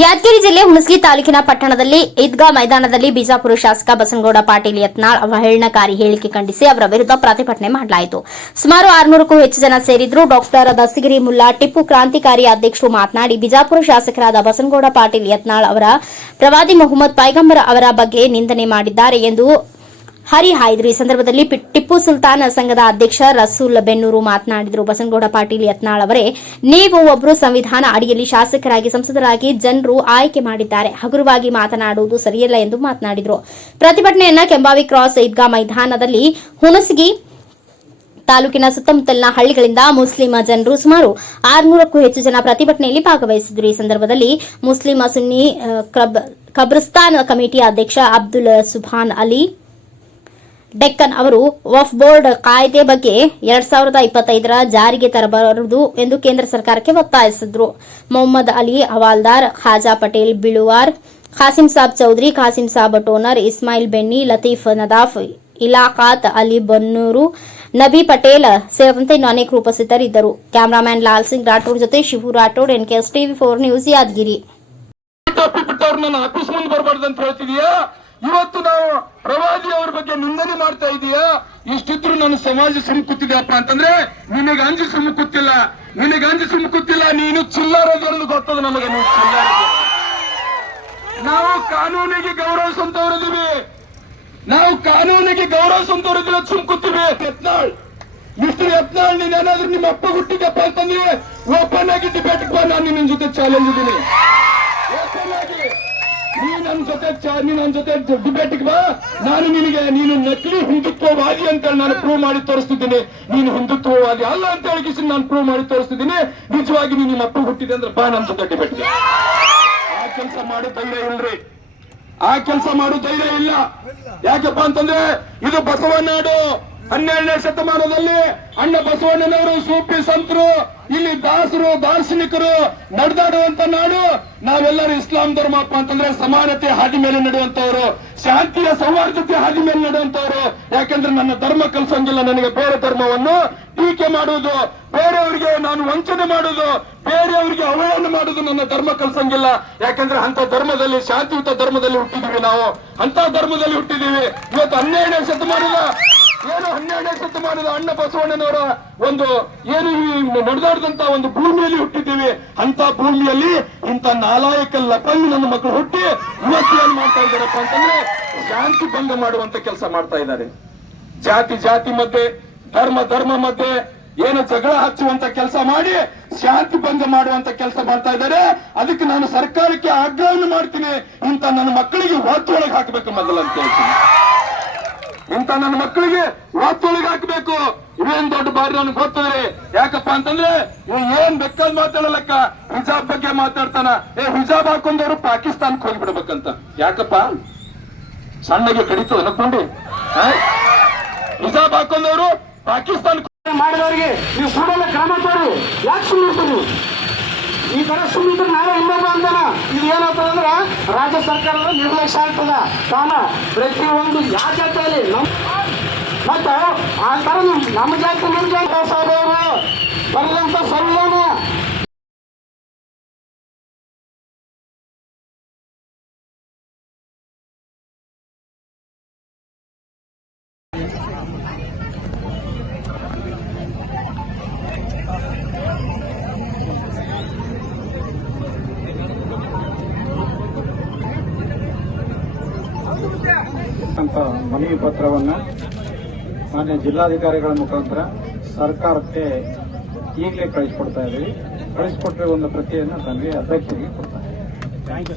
ಯಾದಗಿರಿ ಜಿಲ್ಲೆ ಹುಣಸಗಿ ತಾಲೂಕಿನ ಪಟ್ಟಣದಲ್ಲಿ ಈದ್ಗಾ ಮೈದಾನದಲ್ಲಿ ಬಿಜಾಪುರ ಶಾಸಕ ಬಸನಗೌಡ ಪಾಟೀಲ್ ಯತ್ನಾಳ್ ಅವಹೇಳನಕಾರಿ ಹೇಳಿಕೆ ಖಂಡಿಸಿ ಅವರ ವಿರುದ್ಧ ಪ್ರತಿಭಟನೆ ಮಾಡಲಾಯಿತು. ಸುಮಾರು 600ಕ್ಕೂ ಹೆಚ್ಚು ಜನ ಸೇರಿದ್ರು. ಡಾಕ್ಟರ್ ದಸ್ತಗಿರಿ ಮುಲ್ಲಾ ಟಿಪ್ಪು ಕ್ರಾಂತಿಕಾರಿ ಅಧ್ಯಕ್ಷರು ಮಾತನಾಡಿ, ಬಿಜಾಪುರ ಶಾಸಕರಾದ ಬಸನಗೌಡ ಪಾಟೀಲ್ ಯತ್ನಾಳ್ ಅವರ ಪ್ರವಾದಿ ಮೊಹಮ್ಮದ್ ಪೈಗಂಬರ್ ಅವರ ಬಗ್ಗೆ ನಿಂದನೆ ಮಾಡಿದ್ದಾರೆ ಎಂದು ಹರಿಹಾಯ್ದರು. ಈ ಸಂದರ್ಭದಲ್ಲಿ ಟಿಪ್ಪು ಸುಲ್ತಾನ್ ಸಂಘದ ಅಧ್ಯಕ್ಷ ರಸೂಲ್ ಬೆನ್ನೂರು ಮಾತನಾಡಿದರು. ಬಸನಗೌಡ ಪಾಟೀಲ್ ಯತ್ನಾಳ್ ಅವರೇ, ನೀವು ಒಬ್ಬರು ಸಂವಿಧಾನ ಅಡಿಯಲ್ಲಿ ಶಾಸಕರಾಗಿ ಸಂಸದರಾಗಿ ಜನರು ಆಯ್ಕೆ ಮಾಡಿದ್ದಾರೆ. ಹಗುರವಾಗಿ ಮಾತನಾಡುವುದು ಸರಿಯಲ್ಲ ಎಂದು ಮಾತನಾಡಿದರು. ಪ್ರತಿಭಟನೆಯನ್ನ ಕೆಂಬಾವಿ ಕ್ರಾಸ್ ಈದ್ಗಾ ಮೈದಾನದಲ್ಲಿ ಹುಣಸಗಿ ತಾಲೂಕಿನ ಸುತ್ತಮುತ್ತಲಿನ ಹಳ್ಳಿಗಳಿಂದ ಮುಸ್ಲಿಂ ಜನರು ಸುಮಾರು 600ಕ್ಕೂ ಹೆಚ್ಚು ಜನ ಪ್ರತಿಭಟನೆಯಲ್ಲಿ ಭಾಗವಹಿಸಿದರು. ಈ ಸಂದರ್ಭದಲ್ಲಿ ಮುಸ್ಲಿಂ ಸುನ್ನಿ ಖಬ್ರಸ್ತಾನ್ ಕಮಿಟಿಯ ಅಧ್ಯಕ್ಷ ಅಬ್ದುಲ್ ಸುಭಾನ್ ಅಲಿ ಡೆಕ್ಕನ್ ಅವರು ವಕ್ಫ್ ಬೋರ್ಡ್ ಕಾಯ್ದೆ ಬಗ್ಗೆ 2025ರ ಜಾರಿಗೆ ತರಬಾರದು ಎಂದು ಕೇಂದ್ರ ಸರ್ಕಾರಕ್ಕೆ ಒತ್ತಾಯಿಸಿದರು. ಮೊಹಮ್ಮದ್ ಅಲಿ ಹವಾಲ್ದಾರ್, ಖಾಜಾ ಪಟೇಲ್ ಬಿಳುವಾರ್, ಖಾಸಿಂ ಸಾಬ್ ಚೌಧರಿ, ಖಾಸಿಂ ಸಾಬ್ ಟೋನರ್, ಇಸ್ಮಾಯಿಲ್ ಬೆನ್ನಿ, ಲತೀಫ್ ನದಾಫ್, ಇಲಾಖಾತ್ ಅಲಿ ಬನ್ನೂರು, ನಬಿ ಪಟೇಲ್ ಸೇರಿದಂತೆ ಇನ್ನೂ ಅನೇಕರು ಉಪಸ್ಥಿತರಿದ್ದರು. ಕ್ಯಾಮರಾಮನ್ ಲಾಲ್ ಸಿಂಗ್ ರಾಠೋಡ್ ಜೊತೆ Shivu Rathod, NKS TV4 news, Yadgiri. ಇವತ್ತು ನಾವು ಪ್ರವಾದಿ ಅವರ ಬಗ್ಗೆ ನಿಂದನೆ ಮಾಡ್ತಾ ಇದೀಯಾ? ಇಷ್ಟಿದ್ರು ನನ್ನ ಸಮಾಜ ಸುಮ್ಕುತ್ತಿದೆಯಪ್ಪ ಅಂತಂದ್ರೆ ನಿನಗೆ ಅಂಜಿ ಸುಮ್ಕುತ್ತಿಲ್ಲ, ನಿನಗೆ ಅಂಜಿ ಸುಮ್ಕುತ್ತಿಲ್ಲ. ನೀನು ಚಿಲ್ಲರದನ್ನು ಗೊತ್ತದ ನಮಗೆ. ನೀವು ಚಿಲ್ಲರ. ನಾವು ಕಾನೂನಿಗೆ ಗೌರವಿಸುವಂತವರಿದ್ದೀವಿ, ನಾವು ಕಾನೂನಿಗೆ ಗೌರವಿಸುವಂತವರಿದ್ದೀವಿ. ಸುಮ್ಕುತ್ತೀವಿ. ಯತ್ನಾಳ್, ಮಿಸ್ಟರ್ ಯತ್ನಾಳ್, ನೀನೇನಾದ್ರೂ ನಿಮ್ಮ ಅಪ್ಪ ಹುಟ್ಟಿದಪ್ಪ ಅಂತಂದ್ರೆ ಓಪನ್ ಆಗಿ ಡಿಬೇಟ್ ಬಾ. ನಾನು ನಿನ್ನ ಜೊತೆ ಚಾಲೆಂಜ್ ಇದ್ದೀನಿ. ಓಪನ್ ಆಗಿ ನನ್ನ ಜೊತೆ ಡಿಬೇಟ್ಗೆ ಬಾ. ನಾನು ನೀನು ನಕಲಿ ಹಿಂದುತ್ವವಾದಿ ಅಂತೇಳಿ ನಾನು ಪ್ರೂವ್ ಮಾಡಿ ತೋರಿಸ್ತಿದ್ದೀನಿ. ನೀನು ಹಿಂದುತ್ವವಾದಿ ಅಲ್ಲ ಅಂತ ಹೇಳಿ ನಾನು ಪ್ರೂವ್ ಮಾಡಿ ತೋರಿಸ್ತಿದ್ದೀನಿ. ನಿಜವಾಗಿ ನೀನು ನಿಮ್ಮ ಅಪ್ಪ ಹುಟ್ಟಿದೆ ಅಂದ್ರೆ ಬಾ ನನ್ನ ಜೊತೆ ಡಿಬೇಟ್ಗೆ. ಆ ಕೆಲಸ ಮಾಡೋ ಧೈರ್ಯ ಇಲ್ರಿ, ಆ ಕೆಲಸ ಮಾಡೋ ಧೈರ್ಯ ಇಲ್ಲ. ಯಾಕಪ್ಪ ಅಂತಂದ್ರೆ ಇದು ಬಸವನಾಡು. 12ನೇ ಶತಮಾನದಲ್ಲಿ ಅಣ್ಣ ಬಸವಣ್ಣನವರು ಸೂಫಿ ಸಂತರು, ಇಲ್ಲಿ ದಾಸರು ದಾರ್ಶನಿಕರು ನಡೆದಾಡುವಂತ ನಾಡು. ನಾವೆಲ್ಲರೂ ಇಸ್ಲಾಂ ಧರ್ಮಪ್ಪ ಅಂತಂದ್ರೆ ಸಮಾನತೆ ಹಾದಿ ಮೇಲೆ ನಡೆಯುವಂತವ್ರು, ಶಾಂತಿಯ ಸೌಹಾರ್ದತೆ ಹಾದಿ ಮೇಲೆ ನಡೆಯುವಂತವ್ರು. ಯಾಕಂದ್ರೆ ನನ್ನ ಧರ್ಮ ಕಲಿಸಂಗಿಲ್ಲ ನನಗೆ ಬೇರೆ ಧರ್ಮವನ್ನು ಟೀಕೆ ಮಾಡುವುದು, ಬೇರೆಯವರಿಗೆ ನಾನು ವಂಚನೆ ಮಾಡುವುದು, ಬೇರೆಯವರಿಗೆ ಅವಹೇಳನ ಮಾಡುವುದು ನನ್ನ ಧರ್ಮ ಕಲಿಸಂಗಿಲ್ಲ. ಯಾಕಂದ್ರೆ ಅಂತ ಧರ್ಮದಲ್ಲಿ, ಶಾಂತಿಯುತ ಧರ್ಮದಲ್ಲಿ ಹುಟ್ಟಿದೀವಿ ನಾವು, ಅಂತ ಧರ್ಮದಲ್ಲಿ ಹುಟ್ಟಿದೀವಿ. ಇವತ್ತು 12ನೇ ಶತಮಾನದ ಅಣ್ಣ ಬಸವಣ್ಣನವರ ಒಂದು ಏನು ನಡೆದಾಡಿದಂತ ಒಂದು ಭೂಮಿಯಲ್ಲಿ ಹುಟ್ಟಿದ್ದೀವಿ. ಅಂತ ಭೂಮಿಯಲ್ಲಿ ಇಂಥ ನಾಲಾಯಕ ಲಪಂಗಿ ನನ್ನ ಮಕ್ಕಳು ಹುಟ್ಟಿ ಇವತ್ತು ಏನ್ ಮಾಡ್ತಾ ಇದ್ದಾರಪ್ಪ ಅಂತಂದ್ರೆ ಶಾಂತಿ ಭಂಗ ಮಾಡುವಂತ ಕೆಲಸ ಮಾಡ್ತಾ ಇದ್ದಾರೆ. ಜಾತಿ ಮಧ್ಯೆ, ಧರ್ಮ ಮಧ್ಯೆ ಏನು ಜಗಳ ಹಚ್ಚುವಂತ ಕೆಲಸ ಮಾಡಿ ಶಾಂತಿ ಭಂಗ ಮಾಡುವಂತ ಕೆಲಸ ಮಾಡ್ತಾ ಇದ್ದಾರೆ. ಅದಕ್ಕೆ ನಾನು ಸರ್ಕಾರಕ್ಕೆ ಆಗ್ರಹವನ್ನು ಮಾಡ್ತೀನಿ, ಇಂಥ ನನ್ನ ಮಕ್ಕಳಿಗೆ ಒತ್ತೊಳಗೆ ಹಾಕಬೇಕು ಮೊದಲಂತ ಹೇಳ್ತೀನಿ. ಇಂಥ ನನ್ನ ಮಕ್ಕಳಿಗೆ ಒತ್ತೊಳಗೆ ಹಾಕಬೇಕು. ಇವೇನ್ ದೊಡ್ಡ ಬಾರಿ ನನಗೆ ಗೊತ್ತಿದ್ರಿ. ಯಾಕಪ್ಪ ಅಂತಂದ್ರೆ ಇವ್ ಏನ್ ಬೇಕಾದ ಮಾತಾಡಲಕ್ಕ ಹಿಜಾಬ್ ಬಗ್ಗೆ ಮಾತಾಡ್ತಾನ. ಹಿಜಾಬ್ ಹಾಕೊಂಡವ್ರು ಪಾಕಿಸ್ತಾನಕ್ಕೆ ಹೋಗಿಬಿಡ್ಬೇಕಂತ. ಯಾಕಪ್ಪ ಸಣ್ಣಗೆ ಕಡಿತು ಅನ್ಕೊಂಡಿ? ಹಿಜಾಬ್ ಹಾಕೊಂಡವ್ರು ಪಾಕಿಸ್ತಾನ ಮಾಡಿದವರಿಗೆ ನೀವು ಕೂಡಲೇ ಕ್ರಮ ತೋರಿ. ಯಾಕೆ ಸುಮ್ಮನೆ ಈ ತರ ಸುಮ್ಮನೆ ನಾಳೆ ಇನ್ನೊಬ್ಬ ಅಂತಾನ. ಇದು ಏನಾಗ್ತದಂದ್ರ ರಾಜ್ಯ ಸರ್ಕಾರದ ನಿರ್ಲಕ್ಷ್ಯ ಆಗ್ತದ. ಕಾರಣ ಪ್ರತಿಯೊಂದು ಯಾವ ಜಾತಿಯಲ್ಲಿ ಮತ್ತೆ ಆ ತರ ನಮ್ಮ ಜಾತಿ ಬರೆದಂತ ಸಂವಿಧಾನ ಅಂತ ಮನವಿ ಪತ್ರವನ್ನು ಮಾನ್ಯ ಜಿಲ್ಲಾಧಿಕಾರಿಗಳ ಮುಖಾಂತರ ಸರ್ಕಾರಕ್ಕೆ ಈಗಲೇ ಕಳಿಸ್ಕೊಡ್ತಾ ಇದ್ದೀವಿ. ಕಳಿಸ್ಕೊಟ್ರೆ ಒಂದು ಪ್ರತಿಯನ್ನು ತಮಗೆ ಅಧ್ಯಕ್ಷರಿಗೆ ಕೊಡ್ತಾ ಇದ್ದೀವಿ. Thank you.